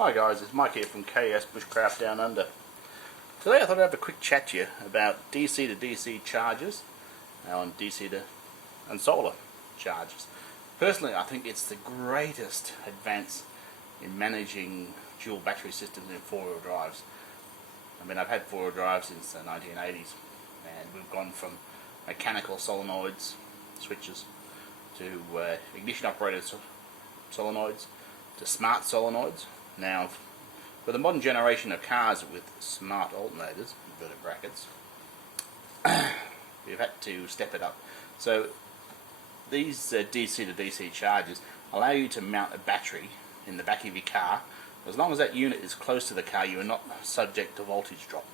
Hi guys, it's Mike here from KS Bushcraft Down Under. Today I thought I'd have a quick chat to you about DC to DC chargers and DC to and solar chargers. Personally, I think it's the greatest advance in managing dual battery systems in four-wheel drives. I mean, I've had four-wheel drives since the 1980s, and we've gone from mechanical solenoids, switches, to ignition operated solenoids, to smart solenoids. Now, for the modern generation of cars with smart alternators, inverted brackets, we've had to step it up. So these DC to DC chargers allow you to mount a battery in the back of your car. As long as that unit is close to the car, you are not subject to voltage drop.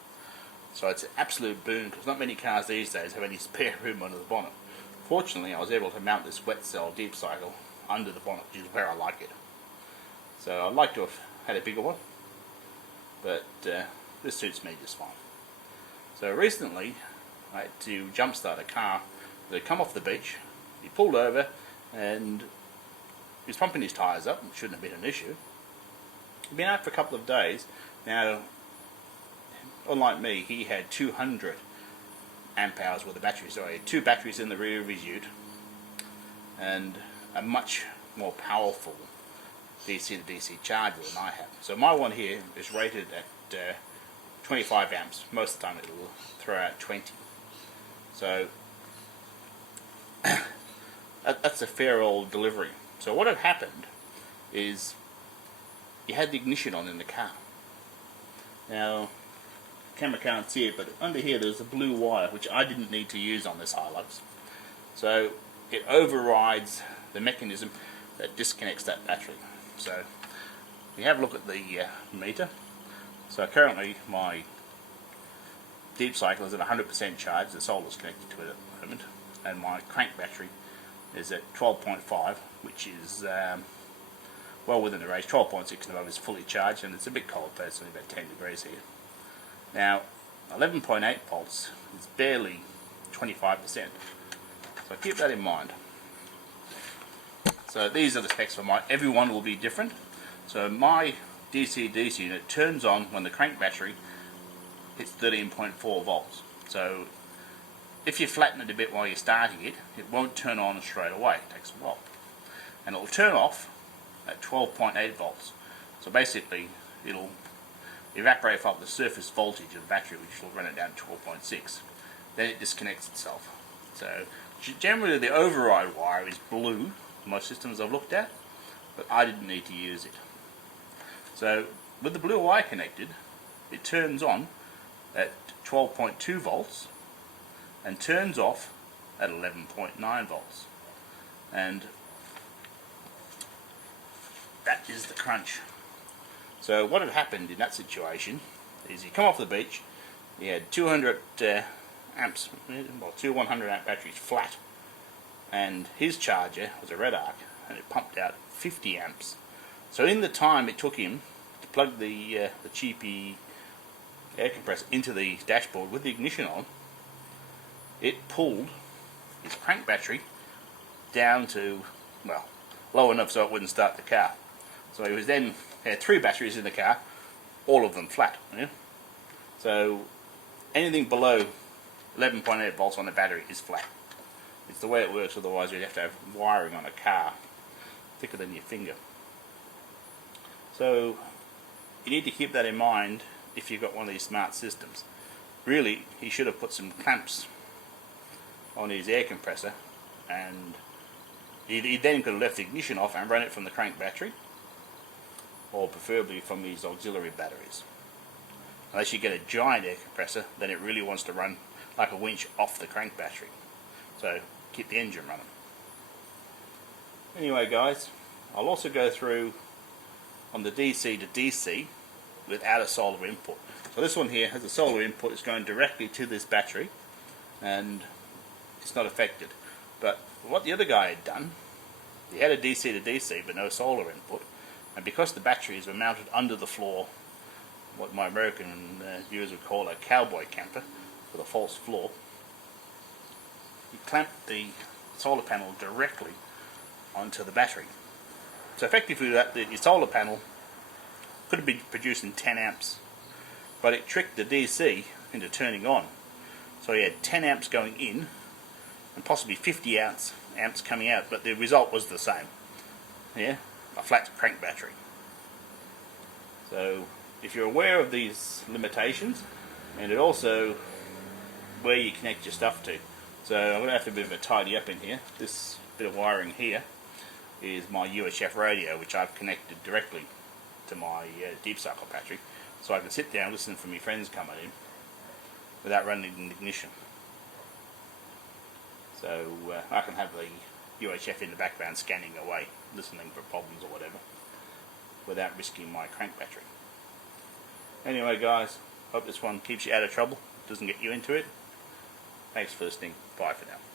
So it's an absolute boon, because not many cars these days have any spare room under the bonnet. Fortunately, I was able to mount this wet cell deep cycle under the bonnet, which is where I like it. So I'd like to have had a bigger one, but this suits me just fine. So recently I had to jump start a car that had come off the beach. He pulled over and he was pumping his tyres up. It shouldn't have been an issue. He'd been out for a couple of days. Now, unlike me, he had 200 amp hours worth of batteries. So he had two batteries in the rear of his ute and a much more powerful DC to DC charger than I have. So my one here is rated at 25 amps. Most of the time it will throw out 20. So that's a fair old delivery. So what had happened is you had the ignition on in the car. Now, camera can't see it, but under here there's a blue wire which I didn't need to use on this Hilux. So it overrides the mechanism that disconnects that battery. So we have a look at the meter. So currently my deep cycle is at 100% charge. The solar is connected to it at the moment, and my crank battery is at 12.5, which is well within the range. 12.6 and above is fully charged, and it's a bit cold personally, about 10 degrees here. Now 11.8 volts is barely 25%, so keep that in mind. So these are the specs for everyone will be different. So my DC-DC unit turns on when the crank battery hits 13.4 volts. So if you flatten it a bit while you're starting it, it won't turn on straight away. It takes a while. And it'll turn off at 12.8 volts. So basically it'll evaporate off the surface voltage of the battery, which will run it down to 12.6. Then it disconnects itself. So generally the override wire is blue, most systems I've looked at, but I didn't need to use it. So with the blue wire connected, it turns on at 12.2 volts and turns off at 11.9 volts. And that is the crunch. So what had happened in that situation is he come off the beach, he had 200 amps, well, two 100 amp batteries flat, and his charger was a Red Arc, and it pumped out 50 amps. So in the time it took him to plug the cheapy air compressor into the dashboard with the ignition on, it pulled his crank battery down to, well, low enough so it wouldn't start the car. So he was then had three batteries in the car, all of them flat. Yeah? So anything below 11.8 volts on the battery is flat. It's the way it works, otherwise you'd have to have wiring on a car thicker than your finger. So you need to keep that in mind if you've got one of these smart systems. Really, he should have put some clamps on his air compressor, and he then could have left the ignition off and run it from the crank battery, or preferably from his auxiliary batteries. Unless you get a giant air compressor, then it really wants to run like a winch off the crank battery. So keep the engine running. Anyway guys, I'll also go through on the DC to DC without a solar input. So this one here has a solar input. It's going directly to this battery and it's not affected. But what the other guy had done, he had a DC to DC but no solar input, and because the batteries were mounted under the floor, what my American viewers would call a cowboy camper with a false floor, he clamped the solar panel directly onto the battery. So effectively your solar panel could have been producing 10 amps, but it tricked the DC into turning on. So you had 10 amps going in and possibly 50 amps coming out, but the result was the same. Yeah, a flat crank battery. So if you're aware of these limitations, and it also where you connect your stuff to. So I'm going to have to do a bit of a tidy up in here. This bit of wiring here is my UHF radio, which I've connected directly to my deep cycle battery, so I can sit down and listen for my friends coming in without running the ignition. So I can have the UHF in the background scanning away, listening for problems or whatever, without risking my crank battery. Anyway guys, hope this one keeps you out of trouble, doesn't get you into it. Thanks for listening, bye for now.